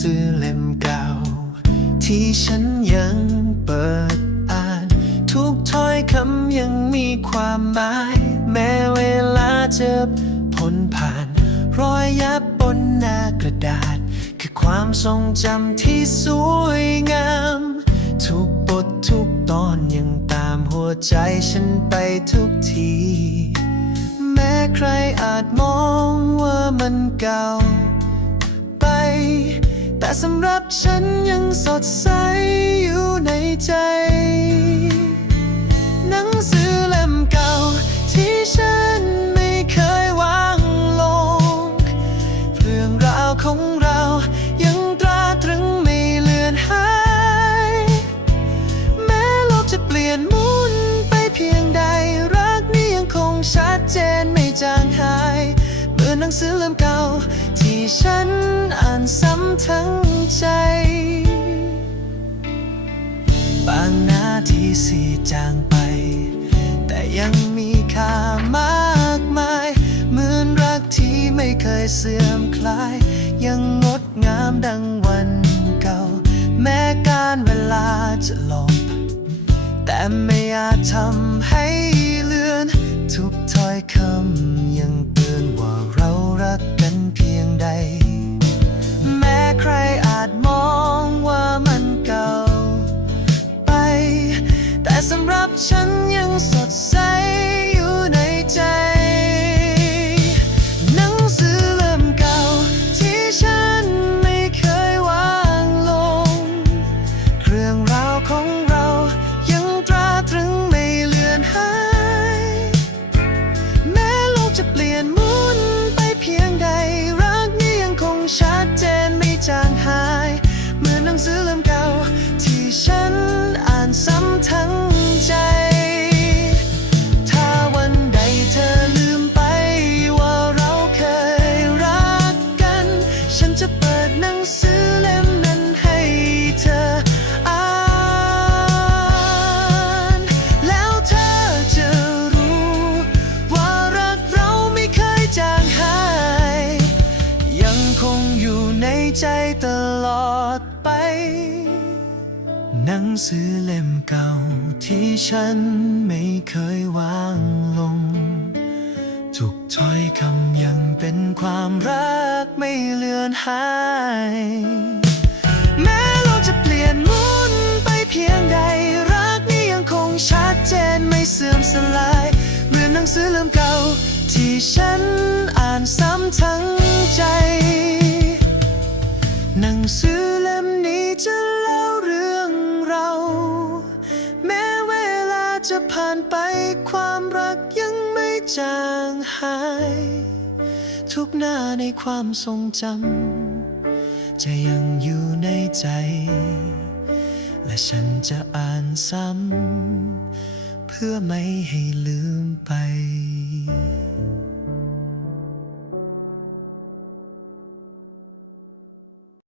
สือเล่มเก่า ที่ฉันยังเปิดอ่าน ทุกถ้อยคำยังมีความหมาย แม้เวลาจะพ้นผ่าน รอยยับบนหน้ากระดาษ คือความทรงจำที่สวยงาม ทุกบททุกตอนยังตามหัวใจฉันไปทุกที แม้ใครอาจมองว่ามันเก่า แต่สำหรับฉันยังสดใสอยู่ในใจ นังสือเล่มเก่า ที่ฉันอ่านซ้ำทั้งใจ บางหน้าที่สีจางไป แต่ยังมีค่ามากมาย เหมือนรักที่ไม่เคยเสื่อมคลาย ยังงดงามดังวันเก่า แม้การเวลาจะหลบ แต่ไม่อาจทำให้เลือน ทุกถ้อยคำยังเตือนว่า สำหรับฉันยังสดใสอยู่ในใจ หนังสือเล่มเก่าที่ฉันไม่เคยวางลงเรื่องราวของเรายัง งคงอยู่ในใจตลอดไป หนังสือเล่มเก่าที่ฉันไม่เคยวางลง ทุกถ้อยคำยังเป็นความรักไม่เลือนหาย แม้โลกจะเปลี่ยนหมุนไปเพียงใด รักนี้ยังคงชัดเจนไม่เสื่อมสลาย เหมือนหนังสือเล่มเก่าที่ฉันอ่านซ้ำทั้ง สือเล่มนี้จะเล่าเรื่องเรา แม้เวลาจะผ่านไปความรักยังไม่จางหาย ทุกหน้าในความทรงจำจะยังอยู่ในใจ และฉันจะอ่านซ้ำ เพื่อไม่ให้ลืมไป